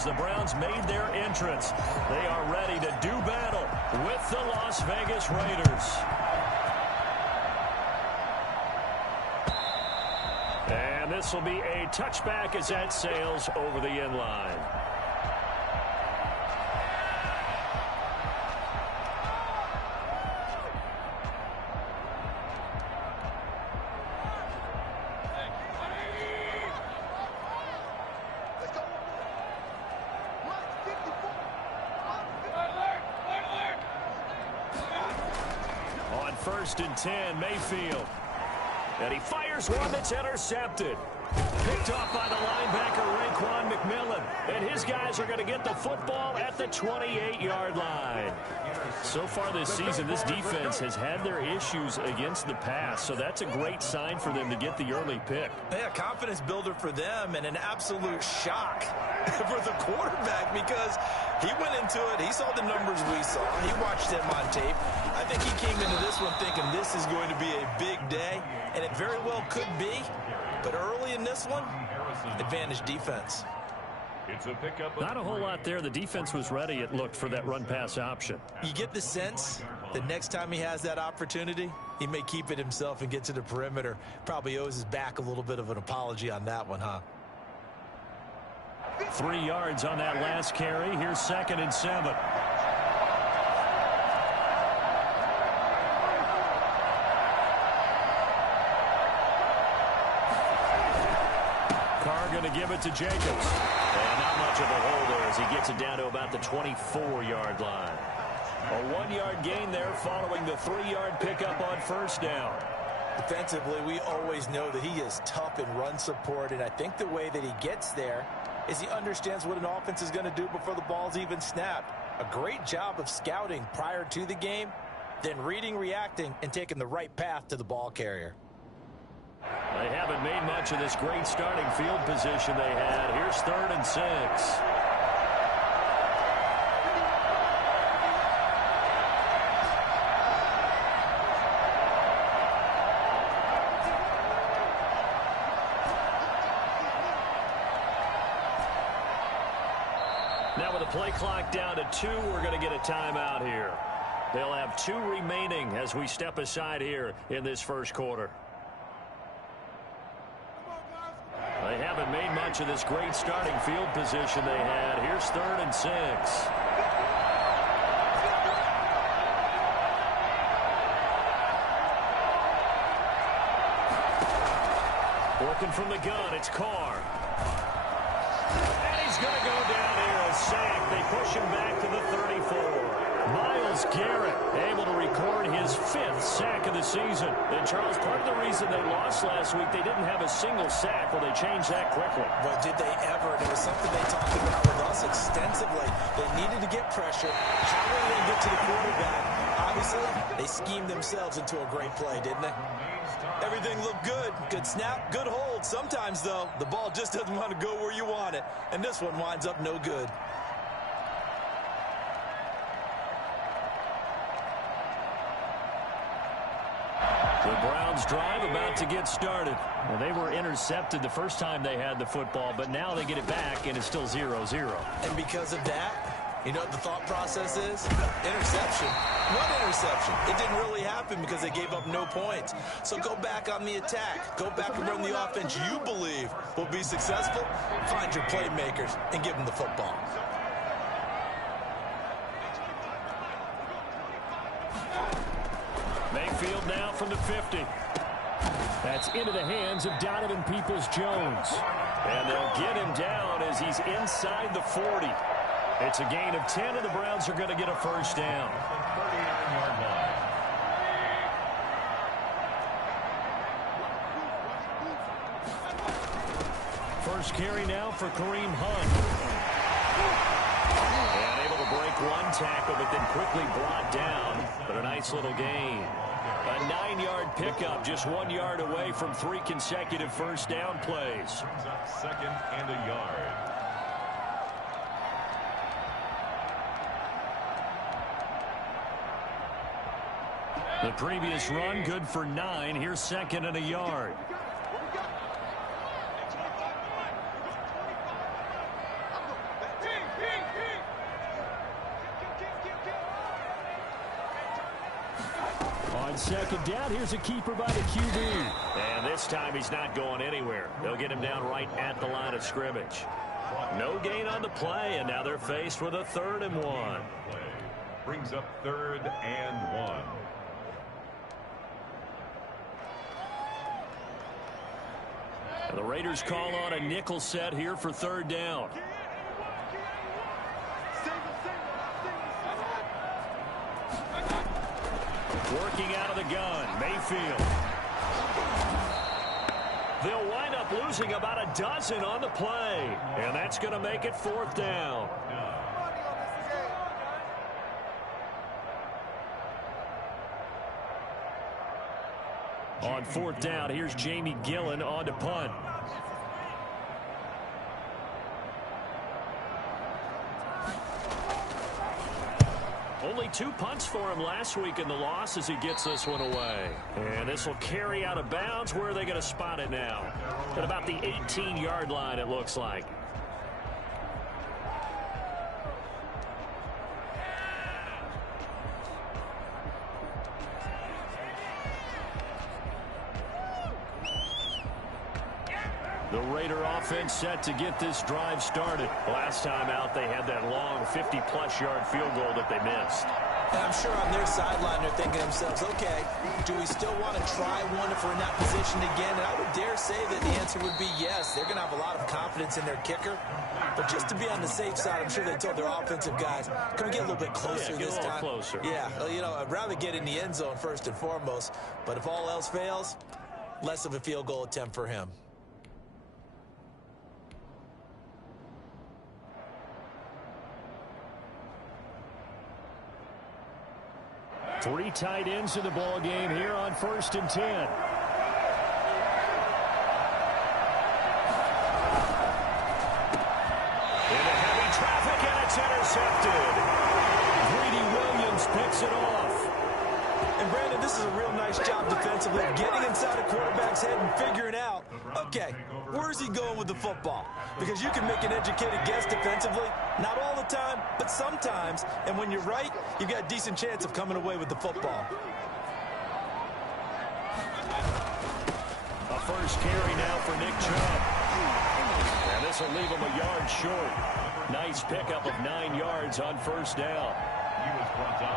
as the Browns made their entrance. They are ready to do battle with the Las Vegas Raiders. And this will be a touchback as that sails over the end line. On 1st and 10, Mayfield. And he fires one that's intercepted. Picked off by the linebacker, Raekwon McMillan. And his guys are going to get the football at the 28-yard line. So far this season, this defense has had their issues against the pass. So that's a great sign for them to get the early pick. Yeah, confidence builder for them and an absolute shock for the quarterback because he went into it. He saw the numbers we saw. He watched them on tape. I think he came into this one thinking this is going to be a big day, and it very well could be. But early in this one, advantage defense. Not a whole lot there. The defense was ready, it looked, for that run-pass option. You get the sense that next time he has that opportunity, he may keep it himself and get to the perimeter. Probably owes his back a little bit of an apology on that one, huh? 3 yards on that last carry. Here's 2nd and 7. Carr going to give it to Jacobs. And not much of a hole there as he gets it down to about the 24-yard line. A 1-yard gain there following the 3-yard pickup on 1st down. Defensively, we always know that he is tough in run support, and I think the way that he gets there is he understands what an offense is going to do before the ball's even snapped. A great job of scouting prior to the game, then reading, reacting, and taking the right path to the ball carrier. They haven't made much of this great starting field position they had. Here's 3rd and 6. Now with the play clock down to 2, we're going to get a timeout here. They'll have 2 remaining as we step aside here in this first quarter. They haven't made much of this great starting field position they had. Here's 3rd and 6. Working from the gun, it's Carr. And he's going to go down here, a sack. They push him back to the 34. Myles Garrett able to record his 5th sack of the season. And, Charles, part of the reason they lost last week, they didn't have a single sack. Well, they changed that quickly. But did they ever? It was something they talked about with us extensively. They needed to get pressure. How did they get to the quarterback? Obviously, they schemed themselves into a great play, didn't they? Everything looked good. Good snap, good hold. Sometimes, though, the ball just doesn't want to go where you want it. And this one winds up no good. The Browns drive about to get started. Well, they were intercepted the first time they had the football, but now they get it back, and it's still 0-0. And because of that, you know what the thought process is? Interception. What interception? It didn't really happen because they gave up no points. So go back on the attack. Go back and run the offense you believe will be successful. Find your playmakers and give them the football. Mayfield now from the 50. That's into the hands of Donovan Peoples-Jones. And they'll get him down as he's inside the 40. It's a gain of 10, and the Browns are going to get a first down. 39-yard line. First carry now for Kareem Hunt. And able to break one tackle, but then quickly brought down. But a nice little gain. A 9-yard pickup, just 1 yard away from 3 consecutive first down plays. 2nd and a yard. The previous run good for 9. Here's 2nd and a yard. second down. Here's a keeper by the QB. And this time he's not going anywhere. They'll get him down right at the line of scrimmage. No gain on the play, and now they're faced with a 3rd and 1. Brings up 3rd and 1. And the Raiders call on a nickel set here for 3rd down. Working out of the gun, Mayfield. They'll wind up losing about a dozen on the play. And that's going to make it 4th down. On 4th down, here's Jamie Gillen on to punt. Only 2 punts for him last week in the loss as he gets this one away. And this will carry out of bounds. Where are they going to spot it now? At about the 18-yard line, it looks like. The Raider offense set to get this drive started. Last time out, they had that long 50-plus yard field goal that they missed. And I'm sure on their sideline they're thinking to themselves, okay, do we still want to try one if we're in that position again? And I would dare say that the answer would be yes. They're going to have a lot of confidence in their kicker. But just to be on the safe side, I'm sure they told their offensive guys, can we get a little bit closer this time? Closer. Yeah, well, you know, I'd rather get in the end zone first and foremost. But if all else fails, less of a field goal attempt for him. 3 tight ends in the ball game here on 1st and 10. Into heavy traffic, and it's intercepted. Greedy Williams picks it off. And Brandon, this is a real nice job defensively of getting inside a quarterback's head and figuring out, okay, where's he going with the football? Because you can make an educated guess defensively, not all the time, but sometimes. And when you're right, you've got a decent chance of coming away with the football. A first carry now for Nick Chubb. And this will leave him a yard short. Nice pickup of 9 yards on 1st down.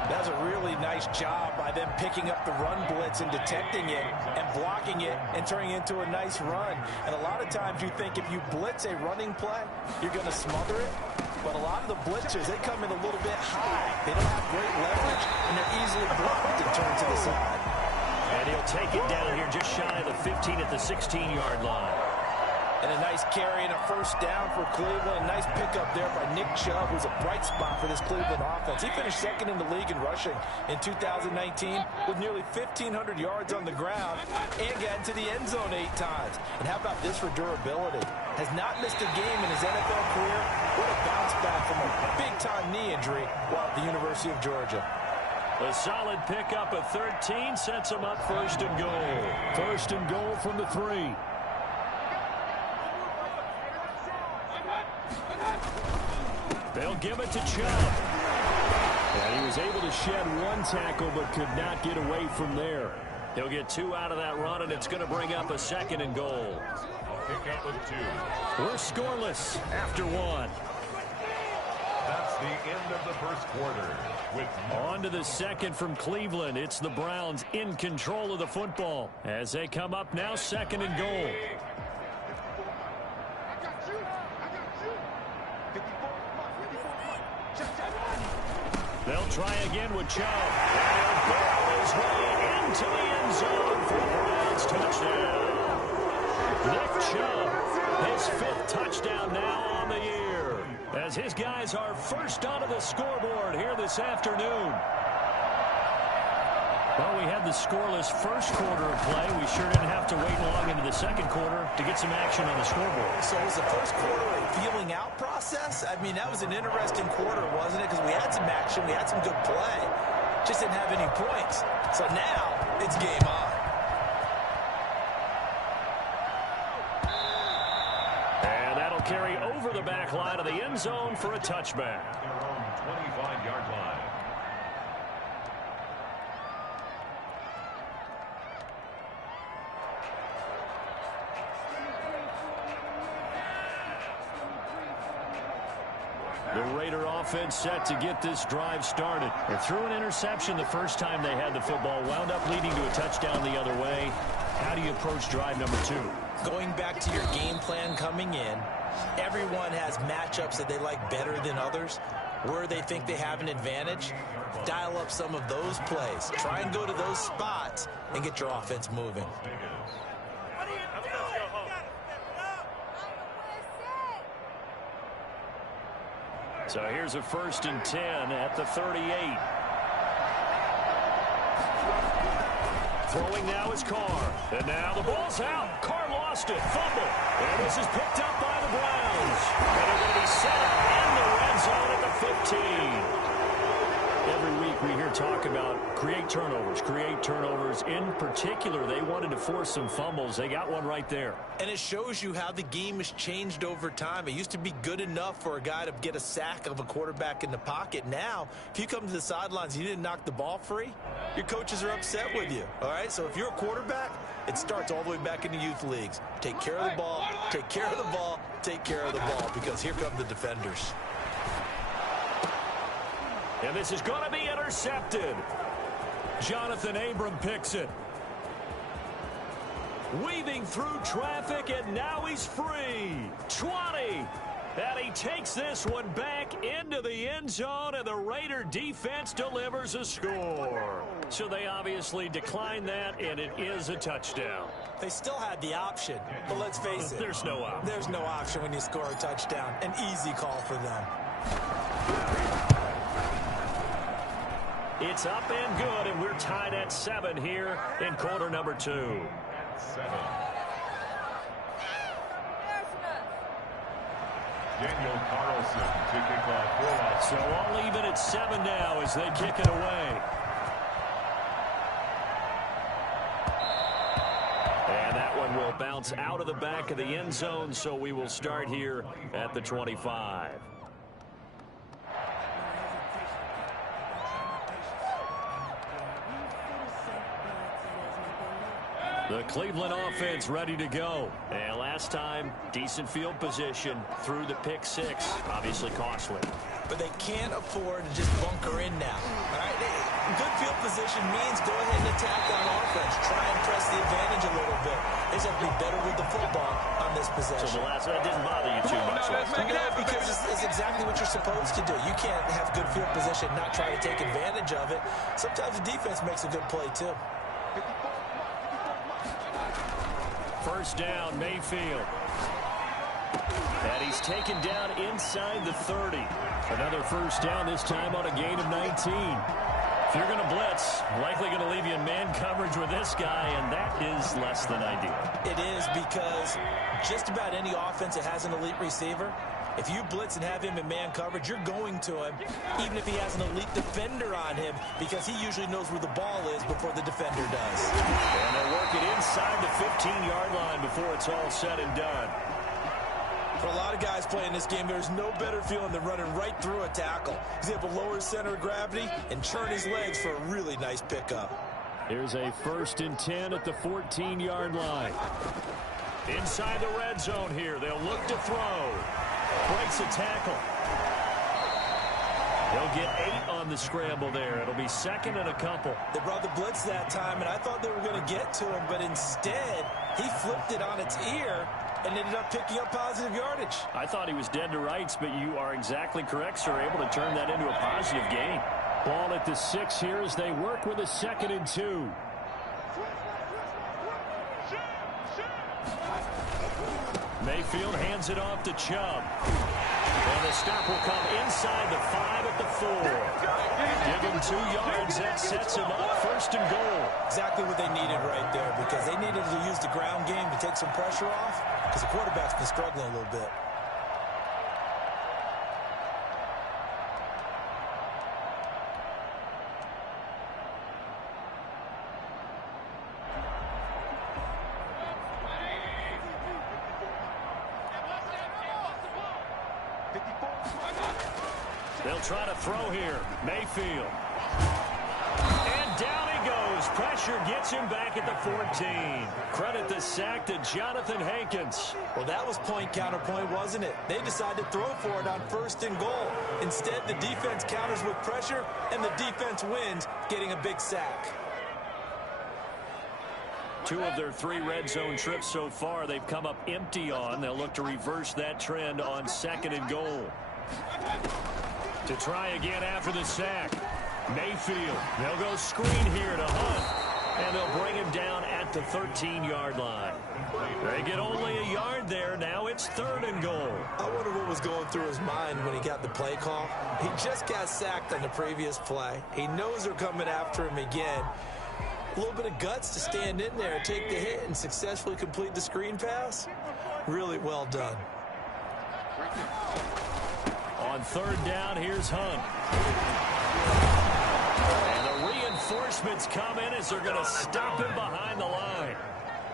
That's a really nice job by them picking up the run blitz and detecting it and blocking it and turning it into a nice run. And a lot of times you think if you blitz a running play, you're going to smother it. But a lot of the blitzers, they come in a little bit high. They don't have great leverage, and they're easily blocked and turned to the side. And he'll take it down here just shy of the 15 at the 16-yard line. And a nice carry and a first down for Cleveland. A nice pickup there by Nick Chubb, who's a bright spot for this Cleveland offense. He finished 2nd in the league in rushing in 2019 with nearly 1,500 yards on the ground and got into the end zone 8 times. And how about this for durability? Has not missed a game in his NFL career. What a bounce back from a big-time knee injury while at the University of Georgia. A solid pickup of 13 sets him up 1st and goal. 1st and goal from the 3. They'll give it to Chubb. And he was able to shed 1 tackle but could not get away from there. He'll get 2 out of that run, and it's going to bring up a 2nd and goal. Pickup of 2. We're scoreless after 1. That's the end of the 1st quarter. On to the 2nd from Cleveland. It's the Browns in control of the football as they come up now 2nd and goal. They'll try again with Chubb. And he'll barrel his way into the end zone for the Browns touchdown. Nick Chubb, his 5th touchdown now on the year, as his guys are first onto the scoreboard here this afternoon. Well, we had the scoreless first quarter of play. We sure didn't have to wait long into the 2nd quarter to get some action on the scoreboard. So was the first quarter a feeling out process? I mean, that was an interesting quarter, wasn't it? Because we had some action, we had some good play. Just didn't have any points. So now, it's game on. And that'll carry over the back line of the end zone for a touchback. Their own 25-yard line. The Raider offense set to get this drive started. They threw an interception the first time they had the football, wound up leading to a touchdown the other way. How do you approach drive number 2? Going back to your game plan coming in, everyone has matchups that they like better than others. Where they think they have an advantage, dial up some of those plays. Try and go to those spots and get your offense moving. So here's a 1st and 10 at the 38. Throwing now is Carr. And now the ball's out. Carr lost it. Fumble. And this is picked up by the Browns. And they're going to be set up in the red zone at the 15. Every week we hear talk about create turnovers. In particular, they wanted to force some fumbles. They got one right there. And it shows you how the game has changed over time. It used to be good enough for a guy to get a sack of a quarterback in the pocket. Now, if you come to the sidelines and you didn't knock the ball free, your coaches are upset with you. All right, so if you're a quarterback, it starts all the way back in the youth leagues. Take care of the ball, take care of the ball, take care of the ball, because here come the defenders. And this is going to be intercepted. Jonathan Abram picks it. Weaving through traffic, and now he's free. 20. And he takes this one back into the end zone, and the Raider defense delivers a score. So they obviously declined that, and it is a touchdown. They still had the option, but let's face it. There's no option. There's no option when you score a touchdown. An easy call for them. It's up and good, and we're tied at 7 here in quarter number 2. Daniel Carlson to kick off. So all even at 7 now as they kick it away. And that one will bounce out of the back of the end zone, so we will start here at the 25. The Cleveland offense ready to go. And last time, decent field position through the pick 6. Obviously costly. But they can't afford to just bunker in now. All right? Good field position means go ahead and attack on offense. Try and press the advantage a little bit. They just have to be better with the football on this possession. So the last one didn't bother you too much. No, because it's exactly what you're supposed to do. You can't have good field position and not try to take advantage of it. Sometimes the defense makes a good play too. First down, Mayfield. And he's taken down inside the 30. Another first down, this time on a gain of 19. If you're going to blitz, likely going to leave you in man coverage with this guy, and that is less than ideal. It is, because just about any offense that has an elite receiver, if you blitz and have him in man coverage, you're going to him, even if he has an elite defender on him, because he usually knows where the ball is before the defender does. And they'll work it inside the 15-yard line before it's all said and done. For a lot of guys playing this game, there's no better feeling than running right through a tackle. He's able to lower his center of gravity and churn his legs for a really nice pickup. Here's a 1st and 10 at the 14-yard line. Inside the red zone here, they'll look to throw. Breaks a tackle. They'll get 8 on the scramble there. It'll be 2nd and a couple. They brought the blitz that time, and I thought they were going to get to him, but instead, he flipped it on its ear and ended up picking up positive yardage. I thought he was dead to rights, but you are exactly correct, sir. Able to turn that into a positive gain. Ball at the 6 here as they work with a 2nd and 2. Mayfield hands it off to Chubb. And the stop will come inside the 5 at the 4. Give him 2 yards. That sets him up 1st and goal. Exactly what they needed right there, because they needed to use the ground game to take some pressure off, because the quarterback's been struggling a little bit. They'll try to throw here. Mayfield. And down he goes His pressure gets him back at the 14. Credit the sack to Jonathan Hankins. Well, that was point-counterpoint, wasn't it? They decided to throw for it on 1st and goal. Instead, the defense counters with pressure, and the defense wins, getting a big sack. 2 of their 3 red zone trips so far they've come up empty on. They'll look to reverse that trend on 2nd and goal. To try again after the sack. Mayfield. They'll go screen here to Hunt. And they'll bring him down at the 13-yard line. They get only a yard there. Now it's 3rd and goal. I wonder what was going through his mind when he got the play call. He just got sacked on the previous play. He knows they're coming after him again. A little bit of guts to stand in there, take the hit, and successfully complete the screen pass. Really well done. On 3rd down, here's Hunt. And the reinforcements come in as they're going to stop him behind the line.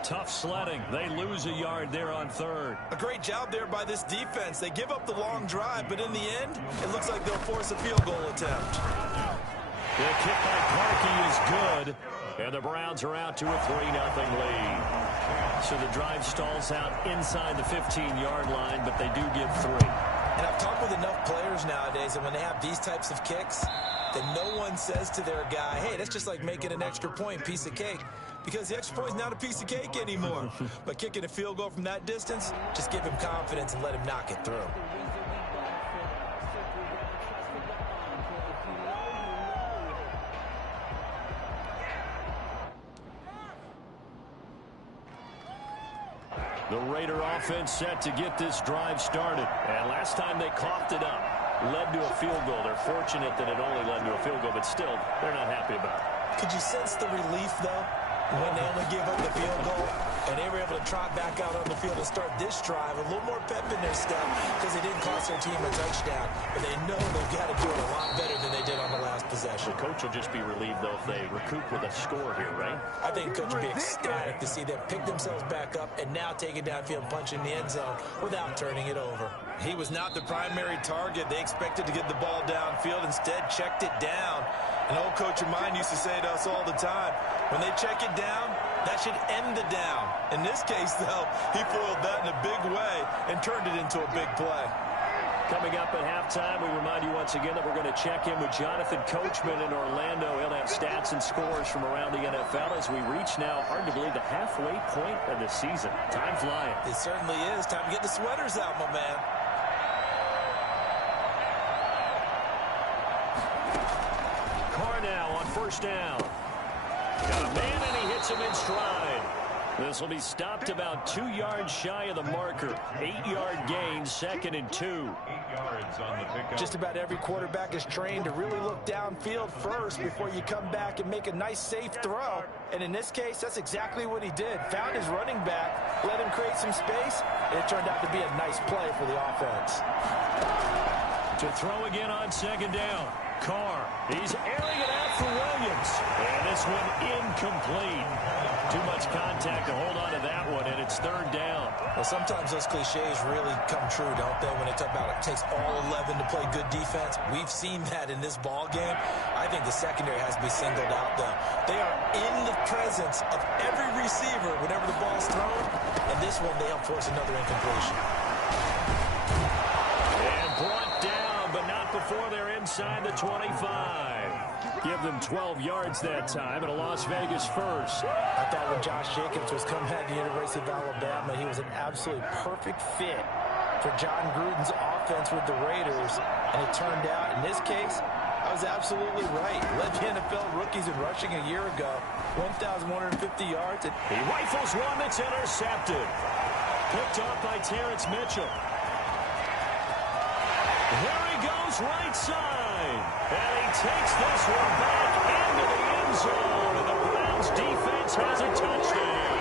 Tough sledding. They lose a yard there on 3rd. A great job there by this defense. They give up the long drive, but in the end, it looks like they'll force a field goal attempt. The kick by Parkey is good. And the Browns are out to a 3-0 lead. So the drive stalls out inside the 15-yard line, but they do give 3. And I've talked with enough players nowadays, and when they have these types of kicks, that no one says to their guy, hey, that's just like making an extra point, piece of cake. Because the extra point is not a piece of cake anymore. But kicking a field goal from that distance, just give him confidence and let him knock it through. The Raider offense set to get this drive started. And last time they coughed it up, led to a field goal. They're fortunate that it only led to a field goal, but still, they're not happy about it. Could you sense the relief, though, when they only gave up the field goal? And they were able to trot back out on the field and start this drive. A little more pep in their step because they didn't cost their team a touchdown. But they know they've got to do it a lot better than they did on the last possession. The coach will just be relieved, though, if they recoup with a score here, right? I think coach will be ecstatic to see them pick themselves back up and now take it downfield and punch in the end zone without turning it over. He was not the primary target. They expected to get the ball downfield. Instead, checked it down. An old coach of mine used to say to us all the time, when they check it down, that should end the down. In this case, though, he foiled that in a big way and turned it into a big play. Coming up at halftime, we remind you once again that we're going to check in with Jonathan Coachman in Orlando. He'll have stats and scores from around the NFL as we reach now, hard to believe, the halfway point of the season. Time flying. It certainly is. Time to get the sweaters out, my man. Carr now on 1st down. Got a man, and he hits him in stride. This will be stopped about 2 yards shy of the marker. 8-yard gain, 2nd and 2. 8 yards on the pickup. Just about every quarterback is trained to really look downfield first before you come back and make a nice, safe throw. And in this case, that's exactly what he did. Found his running back, let him create some space, and it turned out to be a nice play for the offense. To throw again on 2nd down. Carr, he's airing it out for Williams. And this one incomplete. Too much contact to hold on to that one, and it's 3rd down. Well, sometimes those cliches really come true, don't they, when they talk about it takes all 11 to play good defense. We've seen that in this ball game. I think the secondary has to be singled out, though. They are in the presence of every receiver whenever the ball's thrown, and this one they help force another incompletion. And brought down, but not before they're inside the 25. Give them 12 yards that time, and a Las Vegas first. I thought when Josh Jacobs was coming out of the University of Alabama, he was an absolutely perfect fit for John Gruden's offense with the Raiders. And it turned out, in this case, I was absolutely right. Led the NFL rookies in rushing a year ago. 1,150 yards. And he rifles one that's intercepted. Picked up by Terrence Mitchell. There he goes, right side. And he takes this one back into the end zone. And the Browns defense has a touchdown.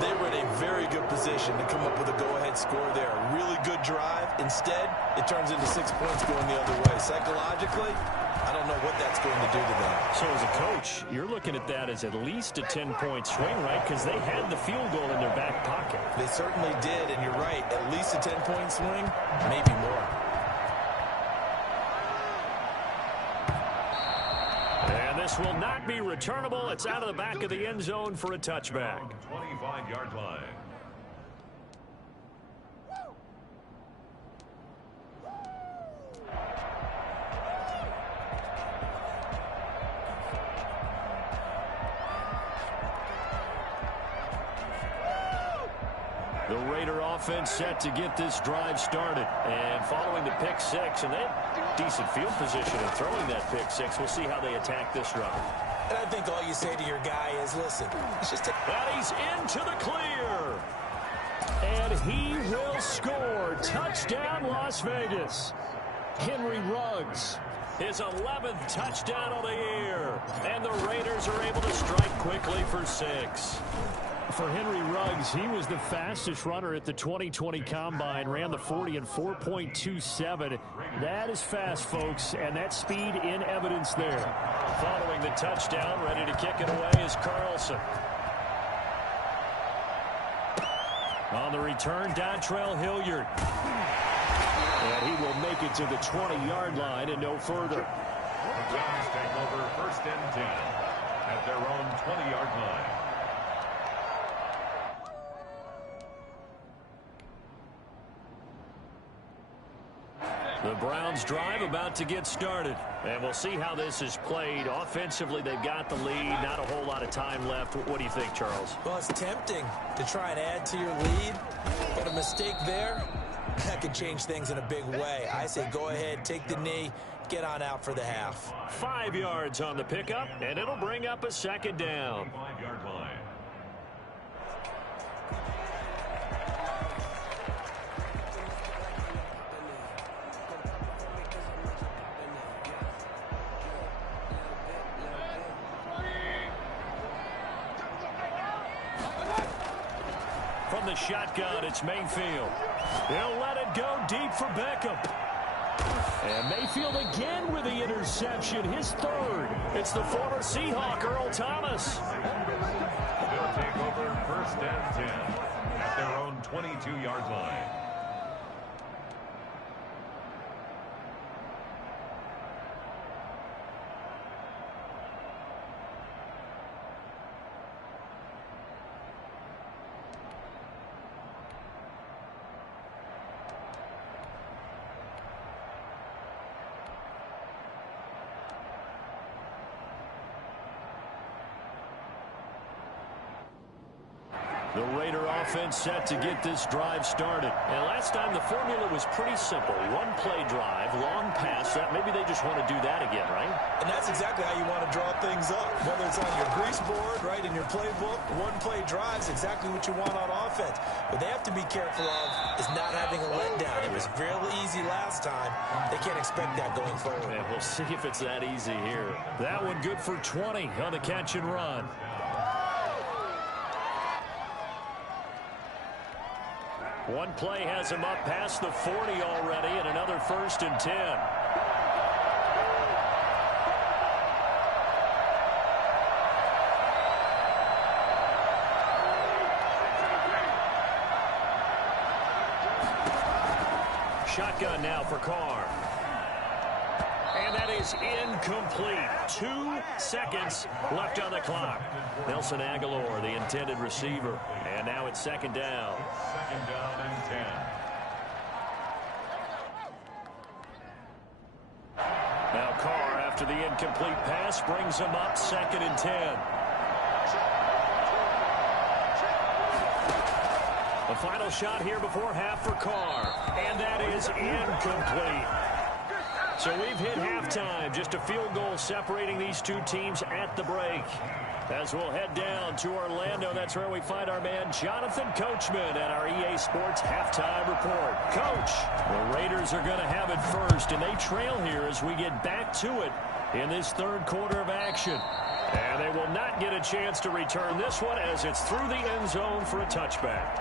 They were in a very good position to come up with a go-ahead score there. A really good drive. Instead, it turns into 6 points going the other way. Psychologically, I don't know what that's going to do to them. So as a coach, you're looking at that as at least a 10-point swing, right? Because they had the field goal in their back pocket. They certainly did, and you're right. At least a 10-point swing, maybe more. And this will not be returnable. It's out of the back of the end zone for a touchback. 25-yard line. The Raider offense set to get this drive started. And following the pick six, and they have decent field position in throwing that pick six. We'll see how they attack this drive. And I think all you say to your guy is, listen, it's just a... And he's into the clear. And he will score. Touchdown, Las Vegas. Henry Ruggs, his 11th touchdown of the year. And the Raiders are able to strike quickly for 6. For Henry Ruggs, he was the fastest runner at the 2020 Combine, ran the 40 in 4.27. That is fast, folks, and that speed in evidence there. Following the touchdown, ready to kick it away is Carlson. On the return, Dontrell Hilliard. And he will make it to the 20-yard line and no further. The Browns take over 1st and 10 at their own 20-yard line. The Browns drive about to get started. And we'll see how this is played. Offensively, they've got the lead. Not a whole lot of time left. What do you think, Charles? Well, it's tempting to try and add to your lead, but a mistake there, that could change things in a big way. I say go ahead, take the knee, get on out for the half. 5 yards on the pickup, and it'll bring up a 2nd down. 5-yard line. From the shotgun, it's Mayfield. He'll let it go deep for Beckham. And Mayfield again with the interception, his 3rd. It's the former Seahawk, Earl Thomas. They'll take over 1st and 10 at their own 22-yard line. The Raider offense set to get this drive started. And last time the formula was pretty simple. 1-play drive, long pass. Maybe they just want to do that again, right? And that's exactly how you want to draw things up. Whether it's on your grease board, right, in your playbook, 1-play drive is exactly what you want on offense. What they have to be careful of is not having a letdown. It was real easy last time. They can't expect that going forward. And we'll see if it's that easy here. That one good for 20 on the catch and run. One play has him up past the 40 already, and another 1st and 10. Shotgun now for Carr. And that is incomplete. 2 seconds left on the clock. Nelson Aguilar, the intended receiver. And now it's 2nd down. 2nd down and 10. Now Carr, after the incomplete pass, brings him up 2nd and 10. The final shot here before half for Carr. And that is incomplete. So we've hit halftime. Just a field goal separating these two teams at the break. As we'll head down to Orlando, that's where we find our man Jonathan Coachman at our EA Sports Halftime Report. Coach, the Raiders are going to have it first, and they trail here as we get back to it in this 3rd quarter of action. And they will not get a chance to return this one as it's through the end zone for a touchback.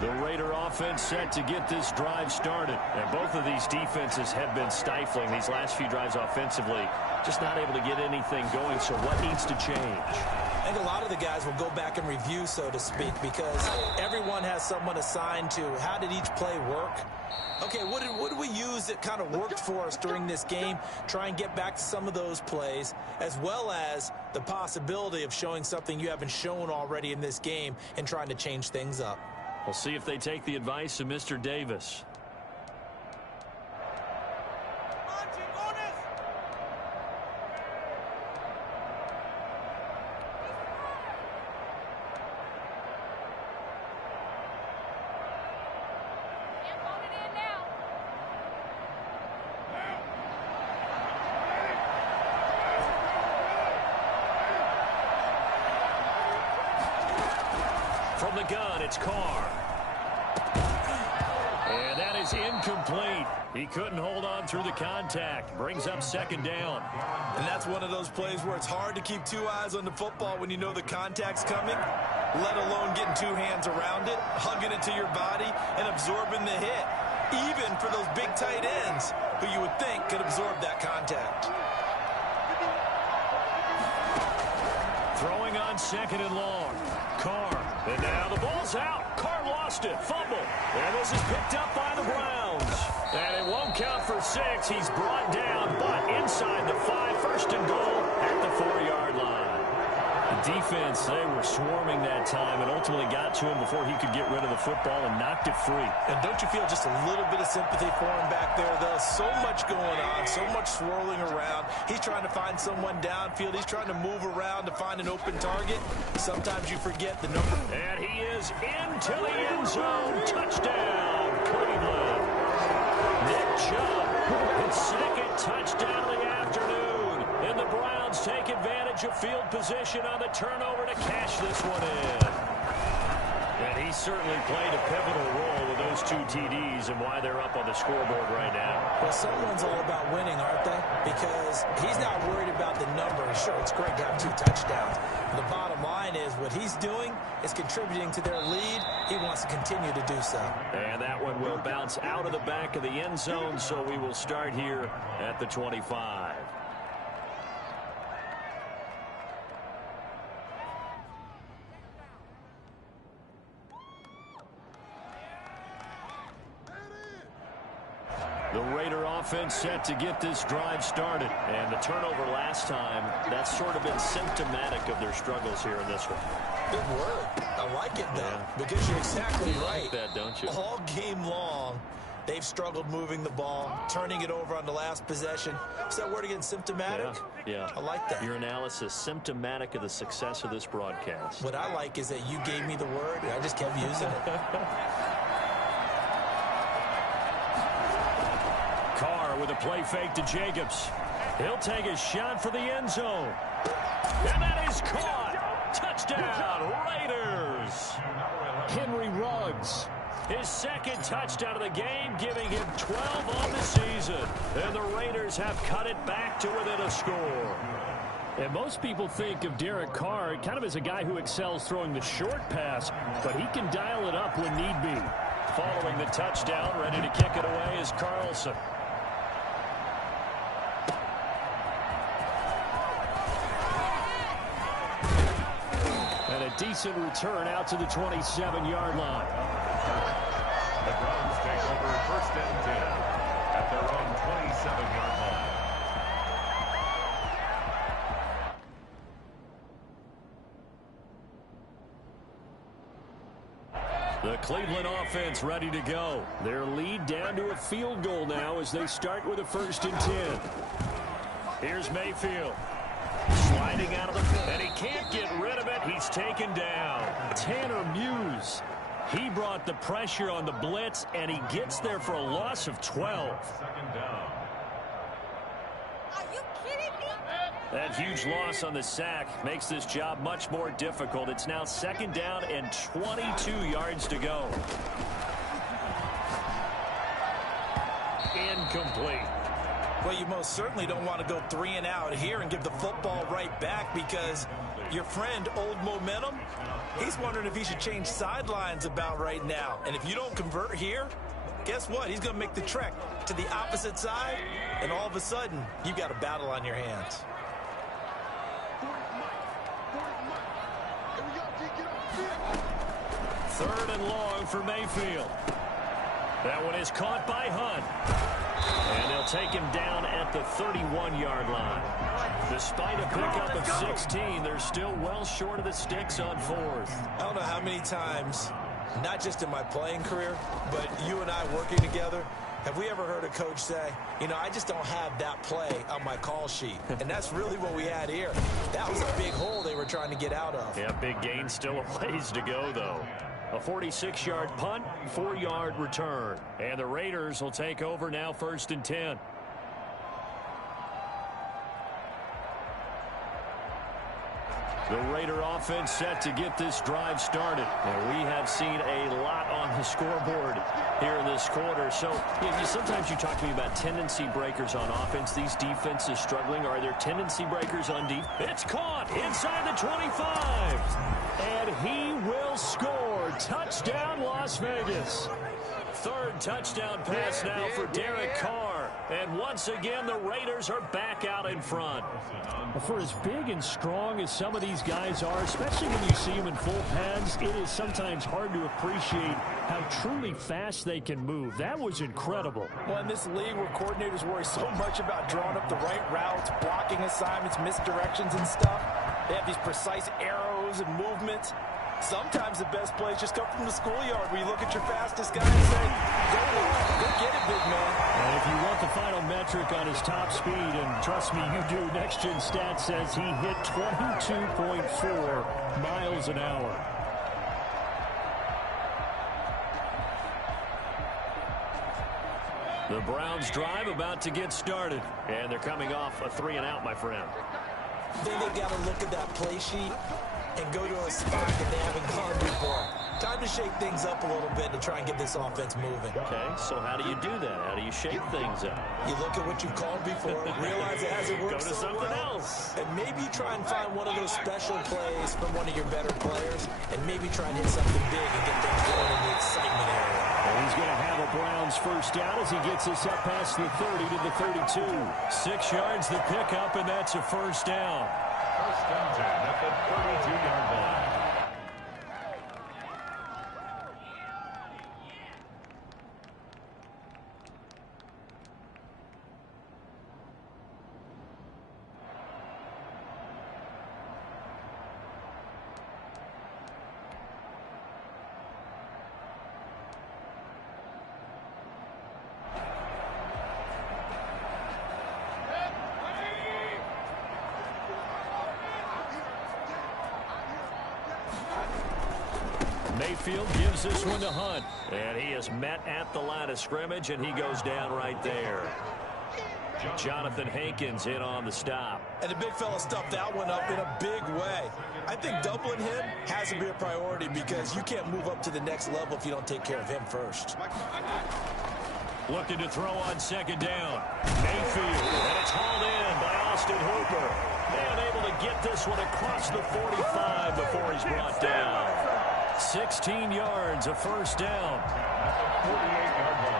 The Raider offense set to get this drive started. And both of these defenses have been stifling these last few drives offensively. Just not able to get anything going. So what needs to change? I think a lot of the guys will go back and review, so to speak, because everyone has someone assigned to how did each play work. Okay, what did we use that kind of worked for us during this game? Try and get back to some of those plays, as well as the possibility of showing something you haven't shown already in this game and trying to change things up. We'll see if they take the advice of Mr. Davis. From the gun, it's Carr. And that is incomplete. He couldn't hold on through the contact. Brings up second down. And that's one of those plays where it's hard to keep two eyes on the football when you know the contact's coming, let alone getting two hands around it, hugging it to your body, and absorbing the hit, even for those big tight ends who you would think could absorb that contact. Throwing on second and long. Carr. And now the ball's out. Carr lost it. Fumble. And this is picked up by the Browns. And it won't count for 6. He's brought down, but inside the 5. First and goal at the 4-yard line. The defense, they were swarming that time and ultimately got to him before he could get rid of the football and knocked it free. And don't you feel just a little bit of sympathy for him back there, though? So much going on, so much swirling around. He's trying to find someone downfield. He's trying to move around to find an open target. Sometimes you forget the number. And he is into the end zone. Touchdown, Cleveland. Nick Chubb, his second touchdown of the afternoon. And the Browns take advantage of field position on the turnover to cash this one in. And he certainly played a pivotal role with those 2 TDs and why they're up on the scoreboard right now. Well, someone's all about winning, aren't they? Because he's not worried about the number. Sure, it's great to have 2 touchdowns. But the bottom line is what he's doing is contributing to their lead. He wants to continue to do so. And that one will bounce out of the back of the end zone, so we will start here at the 25. The Raider offense set to get this drive started. And the turnover last time, that's sort of been symptomatic of their struggles here in this one. Good word. I like it, though, because you're exactly right. You like that, don't you? All game long, they've struggled moving the ball, turning it over on the last possession. Is that word again, symptomatic? Yeah. I like that. Your analysis, symptomatic of the success of this broadcast. What I like is that you gave me the word, and I just kept using it. Carr with a play fake to Jacobs. He'll take a shot for the end zone. And that is caught. Touchdown, Raiders. Henry Ruggs. His second touchdown of the game, giving him 12 on the season. And the Raiders have cut it back to within a score. And most people think of Derek Carr kind of as a guy who excels throwing the short pass, but he can dial it up when need be. Following the touchdown, ready to kick it away is Carlson. And a decent return out to the 27-yard line. The Browns take over first and 10 at their own 27-yard line. The Cleveland offense ready to go. Their lead down to a field goal now as they start with a first and 10. Here's Mayfield. Sliding out of the... And he can't get rid of it. He's taken down. Tanner Muse. He brought the pressure on the blitz, and he gets there for a loss of 12. Second down. Are you kidding me? That huge loss on the sack makes this job much more difficult. It's now second down and 22 yards to go. Incomplete. Well, you most certainly don't want to go 3 and out here and give the football right back because Your friend, Old Momentum, he's wondering if he should change sidelines about right now. And if you don't convert here, guess what? He's going to make the trek to the opposite side, and all of a sudden, you've got a battle on your hands. Third and long for Mayfield. That one is caught by Hunt. And they'll take him down at the 31-yard line. Despite a pickup of 16, they're still well short of the sticks on fourth. I don't know how many times, not just in my playing career, but you and I working together, have we ever heard a coach say, you know, I just don't have that play on my call sheet. And that's really what we had here. That was a big hole they were trying to get out of. Yeah, big gain, still a ways to go, though. A 46-yard punt, 4-yard return. And the Raiders will take over now, 1st and 10. The Raider offense set to get this drive started. And we have seen a lot on the scoreboard here in this quarter. So sometimes you talk to me about tendency breakers on offense. These defenses struggling. Are there tendency breakers on defense? It's caught inside the 25. And he will score. Touchdown, Las Vegas. Third touchdown pass now for Derek Carr. And once again, the Raiders are back out in front. For as big and strong as some of these guys are, especially when you see them in full pads, it is sometimes hard to appreciate how truly fast they can move. That was incredible. Well, in this league where coordinators worry so much about drawing up the right routes, blocking assignments, misdirections and stuff, they have these precise arrows and movements. Sometimes the best plays just come from the schoolyard where you look at your fastest guy and say, go get it, big man. And if you want the final metric on his top speed, and trust me, you do, Next Gen Stats says he hit 22.4 miles an hour. The Browns drive about to get started, and they're coming off a 3-and-out, my friend. Then they got to look at that play sheet and go to a spot that they haven't gone before. Time to shake things up a little bit to try and get this offense moving. Okay, so how do you do that? How do you shake things up? You look at what you've called before, realize it hasn't worked Go to so something well, else. and maybe try and find one of those special plays from one of your better players, and maybe try and hit something big and get things going in the excitement area. And he's going to have a Browns first down as he gets us up past the 30 to the 32. 6 yards the pickup, and that's a first down. First and 10 at the 32-yard line. Mayfield gives this one to Hunt. And he is met at the line of scrimmage, and he goes down right there. Jonathan Hankins in on the stop. And the big fella stuffed that one up in a big way. I think doubling him has to be a priority because you can't move up to the next level if you don't take care of him first. Looking to throw on second down. Mayfield, and it's hauled in by Austin Hooper. And able to get this one across the 45 before he's brought down. 16 yards, a first down. At the 48-yard line.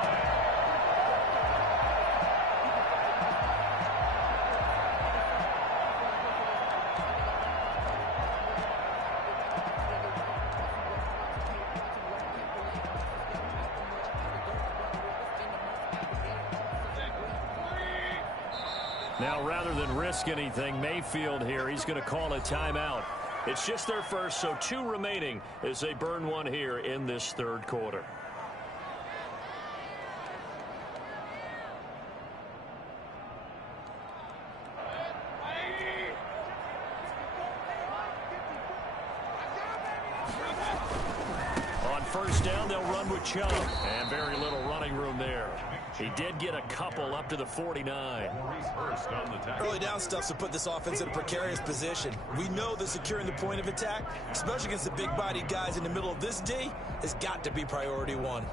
Now, rather than risk anything, Mayfield here, he's going to call a timeout. It's just their first, so 2 remaining as they burn one here in this third quarter. On first down, they'll run with Chubb, and very little running room there. He did get a couple up to the 49. First on the tackle. Early down stuff to put this offense in a precarious position. We know that securing the point of attack, especially against the big-bodied guys in the middle of this D, has got to be priority one.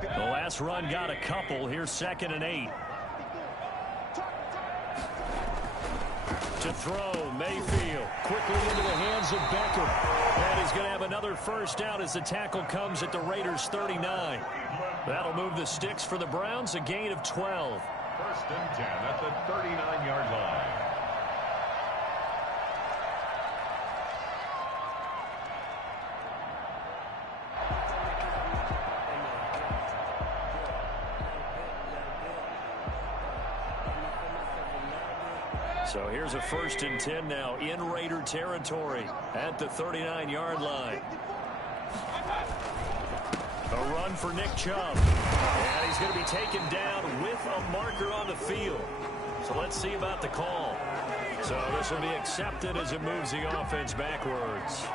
The last run got a couple. Here's 2nd and 8. To throw, Mayfield quickly into the hands of Becker. And he's going to have another first down as the tackle comes at the Raiders' 39. That'll move the sticks for the Browns, a gain of 12. First and 10 at the 39-yard line. So here's a first and 10 now in Raider territory at the 39-yard line. A run for Nick Chubb. And he's going to be taken down with a marker on the field. So let's see about the call. So this will be accepted as it moves the offense backwards.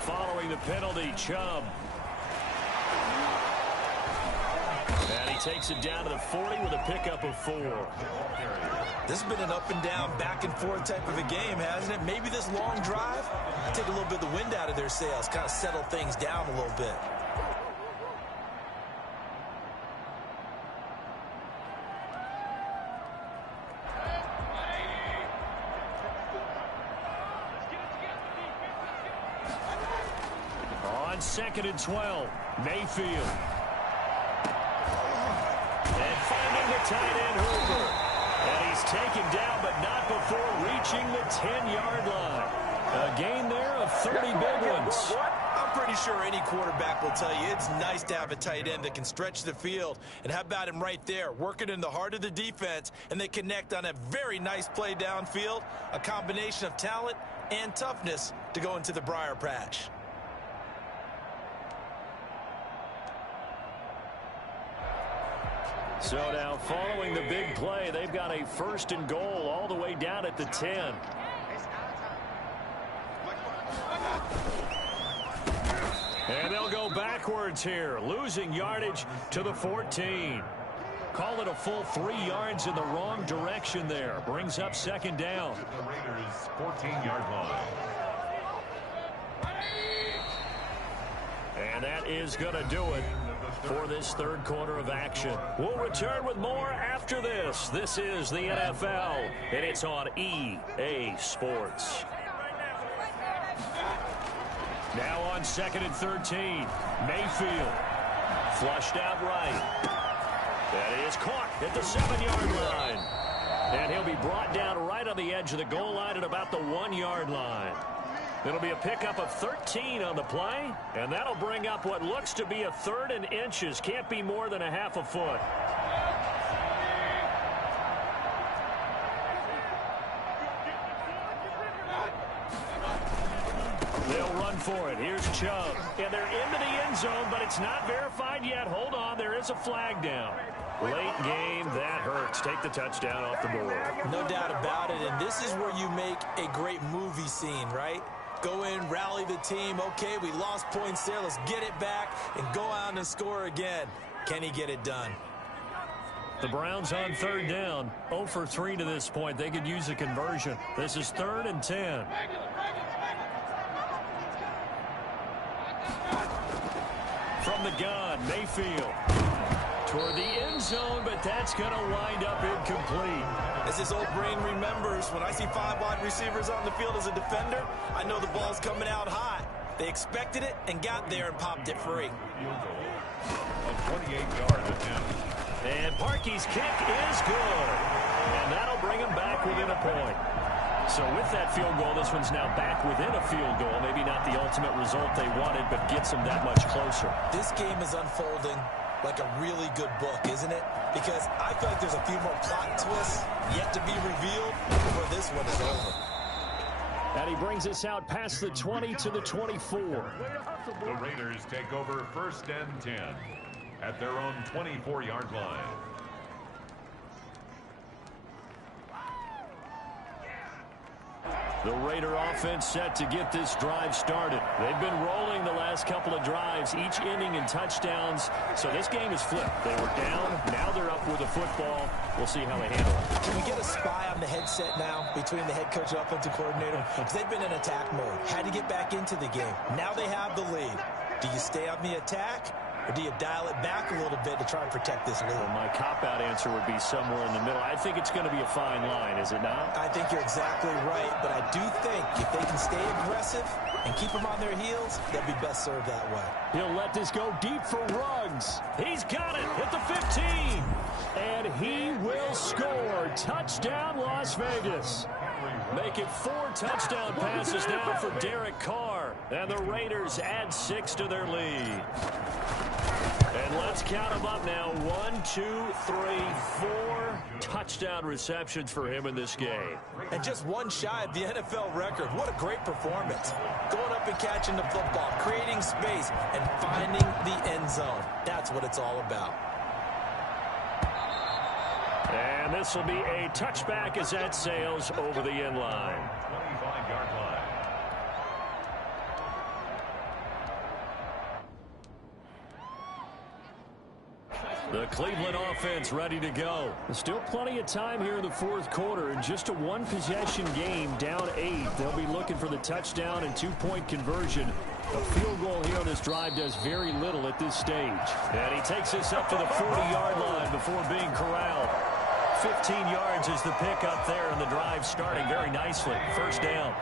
Following the penalty, Chubb. And he takes it down to the 40 with a pickup of 4. This has been an up and down, back and forth type of a game, hasn't it? Maybe this long drive, take a little bit of the wind out of their sails, kind of settle things down a little bit. On 2nd and 12, Mayfield. And finding the tight end, Hoover. And he's taken down, but not before reaching the 10-yard line. A gain there of 30 big ones. I'm pretty sure any quarterback will tell you it's nice to have a tight end that can stretch the field. And how about him right there, working in the heart of the defense, and they connect on a very nice play downfield, a combination of talent and toughness to go into the briar patch. So now following the big play, they've got a first and goal all the way down at the 10. And they'll go backwards here, losing yardage to the 14. Call it a full 3 yards in the wrong direction there. Brings up second down. The Raiders' 14-yard line. And that is going to do it for this third quarter of action. We'll return with more after this. This is the NFL, and it's on EA Sports. Now on 2nd and 13, Mayfield flushed out right. That is caught at the 7-yard line. And he'll be brought down right on the edge of the goal line at about the 1-yard line. It'll be a pickup of 13 on the play, and that'll bring up what looks to be a 3rd and inches. Can't be more than a half a foot. They'll run for it. Here's Chubb. And they're into the end zone, but it's not verified yet. Hold on, there is a flag down. Late game, that hurts. Take the touchdown off the board. No doubt about it, and this is where you make a great movie scene, right? Go in, rally the team. Okay, we lost points there. Let's get it back and go out and score again. Can he get it done? The Browns on 3rd down. 0 for 3 to this point. They could use a conversion. This is 3rd and 10. From the gun, Mayfield. Toward the end zone, but that's going to wind up incomplete. As his old brain remembers, when I see 5 wide receivers on the field as a defender, I know the ball's coming out high. They expected it and got there and popped it free. Field goal. A 28-yard attempt. And Parkey's kick is good. And that'll bring him back within a point. So with that field goal, this one's now back within a field goal. Maybe not the ultimate result they wanted, but gets them that much closer. This game is unfolding like a really good book, isn't it? Because I feel like there's a few more plot twists yet to be revealed before this one is over. And he brings us out past the 20 to the 24. The Raiders take over 1st and 10 at their own 24-yard line. The Raider offense set to get this drive started. They've been rolling the last couple of drives, each ending in touchdowns. So this game is flipped. They were down. Now they're up with the football. We'll see how they handle it. Can we get a spy on the headset now between the head coach and offensive coordinator? Because they've been in attack mode. Had to get back into the game. Now they have the lead. Do you stay on the attack? Or do you dial it back a little bit to try and protect this lead? Well, my cop-out answer would be somewhere in the middle. I think it's going to be a fine line, is it not? I think you're exactly right, but I do think if they can stay aggressive and keep them on their heels, they'll be best served that way. He'll let this go deep for Ruggs. He's got it at the 15. And he will score. Touchdown, Las Vegas. Make it 4 touchdown passes now for Derek Carr. And the Raiders add 6 to their lead. And let's count them up now. 1, 2, 3, 4 touchdown receptions for him in this game. And just one shy of the NFL record. What a great performance. Going up and catching the football, creating space, and finding the end zone. That's what it's all about. And this will be a touchback as that sails over the end line. 25-yard line. The Cleveland offense ready to go. There's still plenty of time here in the fourth quarter. In just a one-possession game, down 8. They'll be looking for the touchdown and 2-point conversion. A field goal here on this drive does very little at this stage. And he takes this up to the 40-yard line before being corralled. 15 yards is the pickup there, and the drive starting very nicely. First down.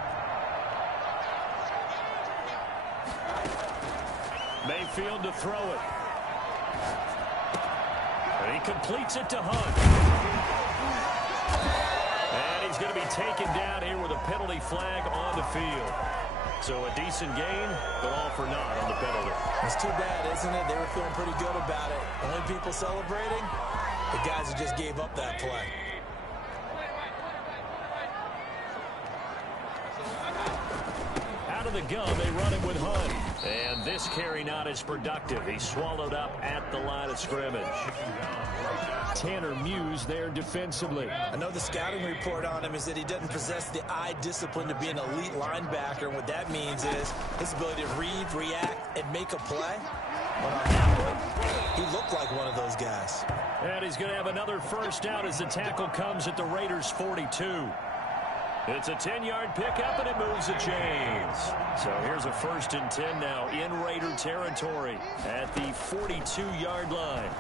Mayfield to throw it. And he completes it to Hunt. And he's going to be taken down here with a penalty flag on the field. So a decent gain, but all for naught on the penalty. It's too bad, isn't it? They were feeling pretty good about it. Only people celebrating, the guys who just gave up that play. Out of the gun, they run it with Hunt. And this carry not as productive. He's swallowed up at the line of scrimmage. Tanner Muse there defensively. I know the scouting report on him is that he doesn't possess the eye discipline to be an elite linebacker. And what that means is his ability to read, react, and make a play. But on that one, he looked like one of those guys. And he's going to have another first down as the tackle comes at the Raiders' 42. It's a 10-yard pickup, and it moves the chains. So here's a 1st and 10 now in Raider territory at the 42-yard line.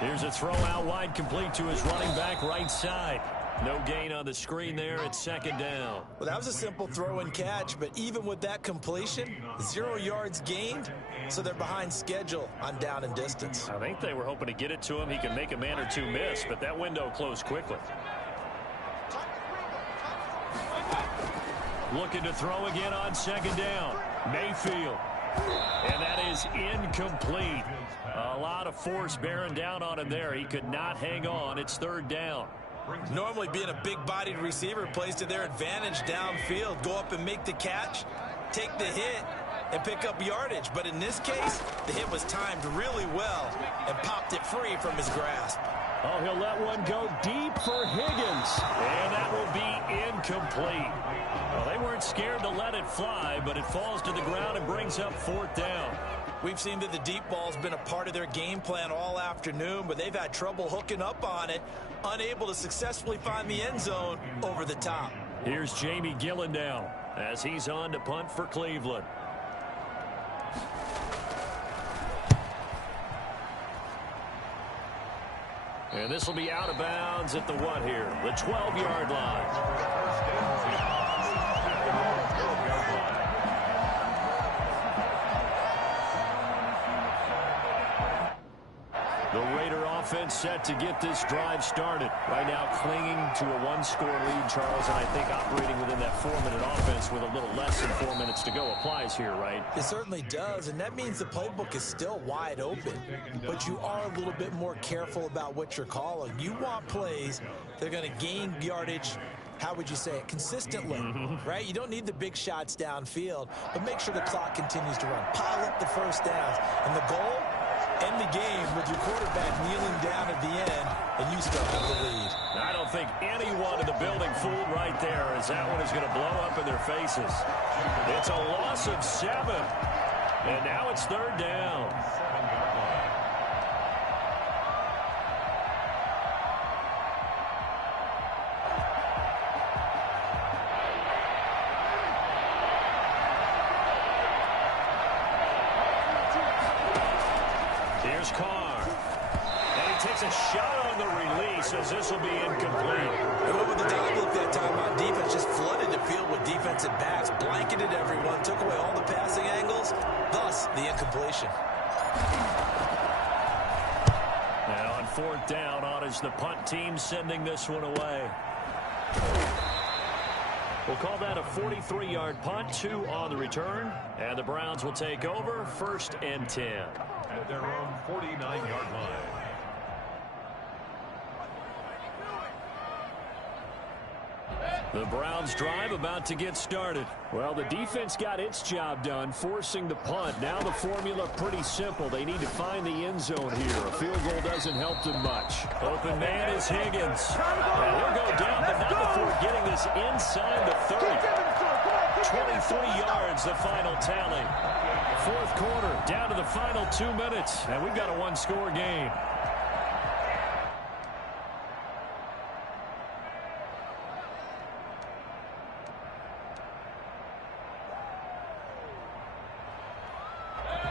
Here's a throw out wide, complete to his running back right side. No gain on the screen there at 2nd down. Well, that was a simple throw and catch, but even with that completion, 0 yards gained, so they're behind schedule on down and distance. I think they were hoping to get it to him. He could make a man or two miss, but that window closed quickly. Looking to throw again on 2nd down. Mayfield. And that is incomplete. A lot of force bearing down on him there. He could not hang on. It's 3rd down. Normally being a big-bodied receiver plays to their advantage downfield. Go up and make the catch, take the hit, and pick up yardage. But in this case, the hit was timed really well and popped it free from his grasp. Oh, he'll let one go deep for Higgins. And that will be incomplete. Well, they weren't scared to let it fly, but it falls to the ground and brings up 4th down. We've seen that the deep ball's been a part of their game plan all afternoon, but they've had trouble hooking up on it, unable to successfully find the end zone over the top. Here's Jamie Gillen now as he's on to punt for Cleveland. And this will be out of bounds at the what here? The 12-yard line. The Raider offense set to get this drive started. Right now clinging to a 1-score lead, Charles, and I think operating within that 4-minute offense with a little less than 4 minutes to go applies here, right? It certainly does, and that means the playbook is still wide open. But you are a little bit more careful about what you're calling. You want plays that are going to gain yardage, how would you say it, consistently, right? You don't need the big shots downfield, but make sure the clock continues to run. Pile up the first downs. And the goal, end the game with your quarterback kneeling down at the end, and you still have the lead. I don't think anyone in the building fooled right there, as that one is going to blow up in their faces. It's a loss of 7, and now it's third down. Here's Carr. And he takes a shot on the release as this will be incomplete. And what would the dog look that time on defense? Just flooded the field with defensive backs, blanketed everyone, took away all the passing angles, thus the incompletion. Now on fourth down, on is the punt team sending this one away. We'll call that a 43-yard punt, 2 on the return, and the Browns will take over, 1st and 10. At their own 49-yard line. The Browns drive about to get started. Well, the defense got its job done, forcing the punt. Now the formula pretty simple. They need to find the end zone here. A field goal doesn't help them much. Open man is Higgins. And he'll go down, but not before getting this inside the 30. 23 yards, the final tally. Fourth quarter, down to the final 2 minutes, and we've got a one-score game.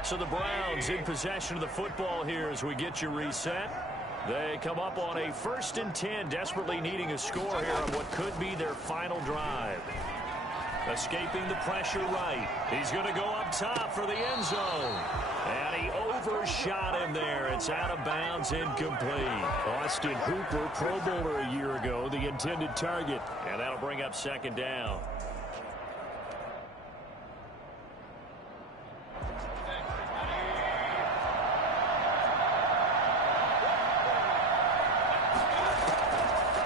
So the Browns in possession of the football here as we get you reset. They come up on a 1st and 10, desperately needing a score here on what could be their final drive. Escaping the pressure right. He's going to go up top for the end zone. And he overshot him there. It's out of bounds, incomplete. Austin Hooper, Pro Bowler a year ago, the intended target. And that'll bring up 2nd down.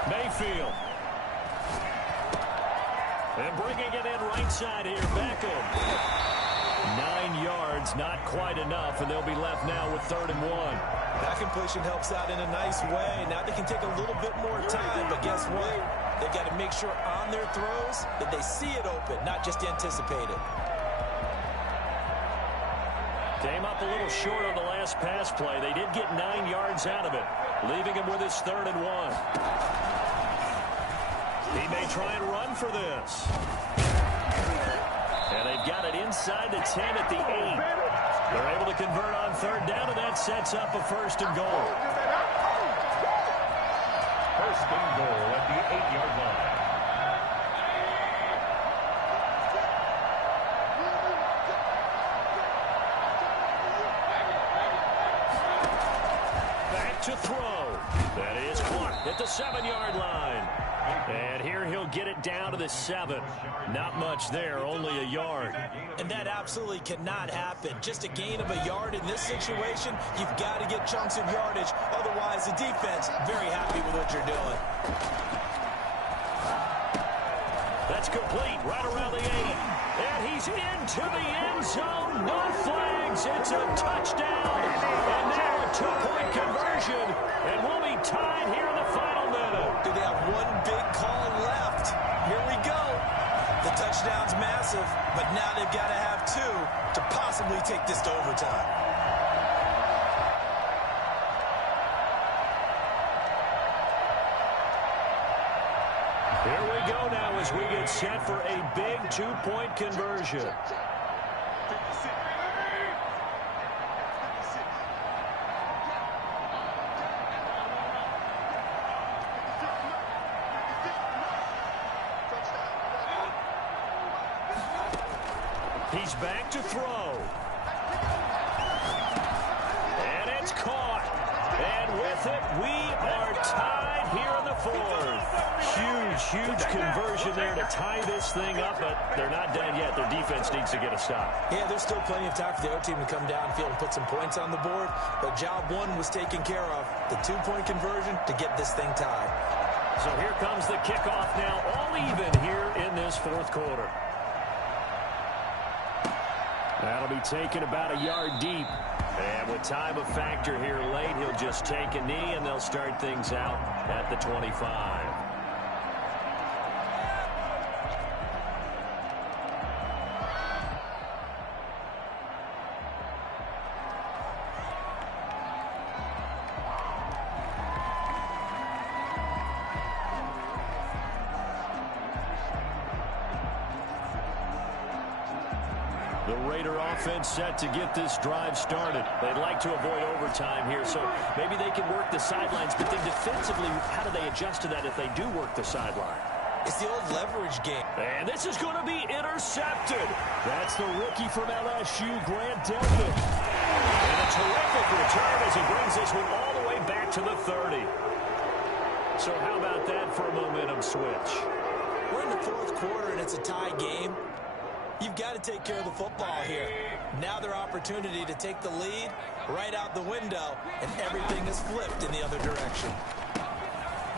Mayfield. And bringing it in right side here, Beckham. 9 yards, not quite enough, and they'll be left now with 3rd and 1. That completion helps out in a nice way. Now they can take a little bit more time, but guess what? They've got to make sure on their throws that they see it open, not just anticipate it. Came up a little short on the last pass play. They did get 9 yards out of it, leaving him with his 3rd and 1. He may try and run for this. And they've got it inside the 10 at the 8. They're able to convert on 3rd down, and that sets up a 1st and goal. 1st and goal at the 8-yard line. Back to throw. That is Clark at the 7-yard line. And here he'll get it down to the 7. Not much there, only a yard. And that absolutely cannot happen. Just a gain of a yard in this situation, you've got to get chunks of yardage. Otherwise, the defense, very happy with what you're doing. That's complete right around the 8. And he's into the end zone. No flags. It's a touchdown. And now a 2-point conversion. And we'll be tied here in the final minute. Do they have one big call left? Here we go. The touchdown's massive, but now they've got to have 2 to possibly take this to overtime. Here we go now as we get set for a big 2-point conversion. He's back to throw. And it's caught. And with it, we are tied here in the 4th. Huge conversion there to tie this thing up, but they're not done yet. Their defense needs to get a stop. Yeah, there's still plenty of time for the other team to come downfield and put some points on the board, but job 1 was taken care of. The 2-point conversion to get this thing tied. So here comes the kickoff now, all even here in this 4th quarter. That'll be taken about a yard deep. And with time a factor here late, he'll just take a knee, and they'll start things out at the 25. The Raider offense set to get this drive started. They'd like to avoid overtime here, so maybe they can work the sidelines, but then defensively, how do they adjust to that if they do work the sideline? It's the old leverage game. And this is going to be intercepted. That's the rookie from LSU, Grant Delpit. And a terrific return as he brings this one all the way back to the 30. So how about that for a momentum switch? We're in the fourth quarter, and it's a tie game. You've got to take care of the football here. Now their opportunity to take the lead right out the window, and everything is flipped in the other direction.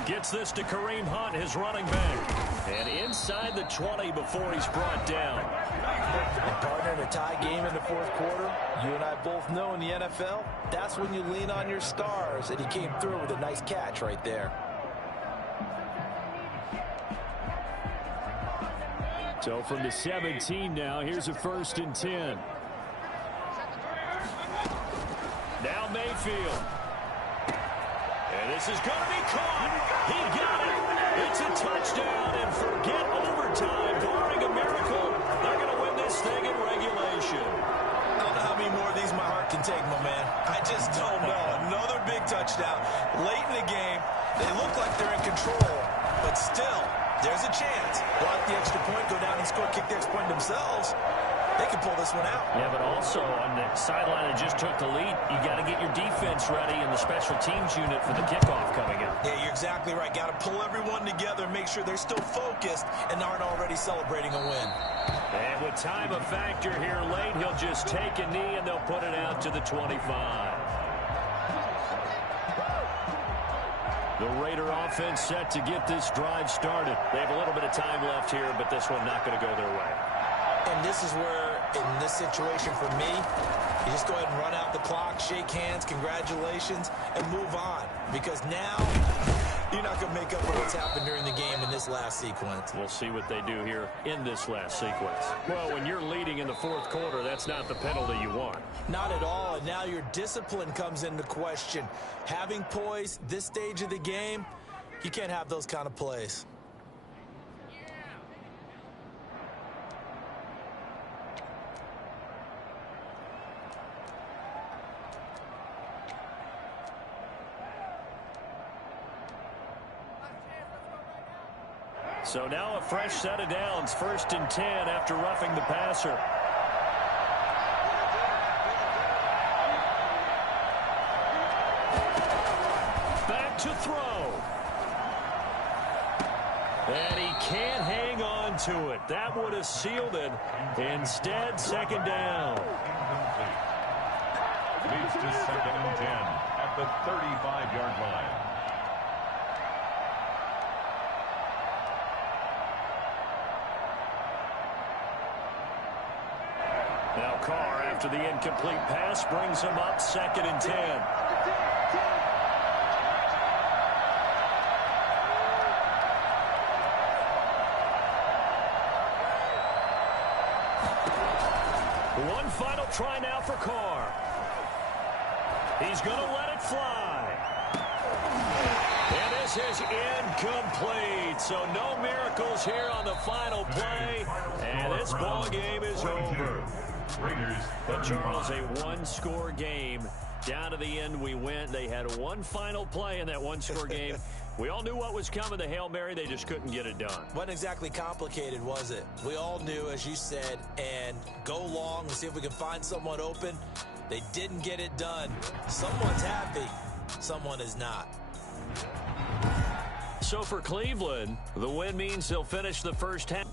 Gets this to Kareem Hunt, his running back. And inside the 20 before he's brought down. And partner, in a tie game in the fourth quarter, you and I both know in the NFL, that's when you lean on your stars, and he came through with a nice catch right there. So from the 17 now, here's a 1st and 10. Now Mayfield. And this is going to be caught. He got it. It's a touchdown, and forget overtime. Barring a miracle, they're going to win this thing in regulation. I don't know how many more of these my heart can take, my man. I just don't know. Another big touchdown. Late in the game, they look like they're in control, but still, there's a chance. Block the extra point, go down and score, kick the extra point themselves. They can pull this one out. Yeah, but also on the sideline that just took the lead, you got to get your defense ready and the special teams unit for the kickoff coming up. Yeah, you're exactly right. Got to pull everyone together and make sure they're still focused and aren't already celebrating a win. And with time a factor here late, he'll just take a knee and they'll put it out to the 25. The Raider offense set to get this drive started. They have a little bit of time left here, but this one not going to go their way. And this is where, in this situation for me, you just go ahead and run out the clock, shake hands, congratulations, and move on. Because now, you're not going to make up for what's happened during the game in this last sequence. We'll see what they do here in this last sequence. Well, when you're leading in the fourth quarter, that's not the penalty you want. Not at all, and now your discipline comes into question. Having poise this stage of the game, you can't have those kind of plays. So now a fresh set of downs, 1st and 10 after roughing the passer. Back to throw. And he can't hang on to it. That would have sealed it. Instead, 2nd down. Leads to 2nd and 10 at the 35-yard line. Now Carr, after the incomplete pass, brings him up 2nd and 10. One final try now for Carr. He's going to let it fly. And this is incomplete. So no miracles here on the final play. And this ball game is over. But Charles, a one-score game. Down to the end we went. They had one final play in that one-score game. We all knew what was coming, the Hail Mary. They just couldn't get it done. Wasn't exactly complicated, was it? We all knew, as you said, and go long and see if we can find someone open. They didn't get it done. Someone's happy. Someone is not. So for Cleveland, the win means they'll finish the first half.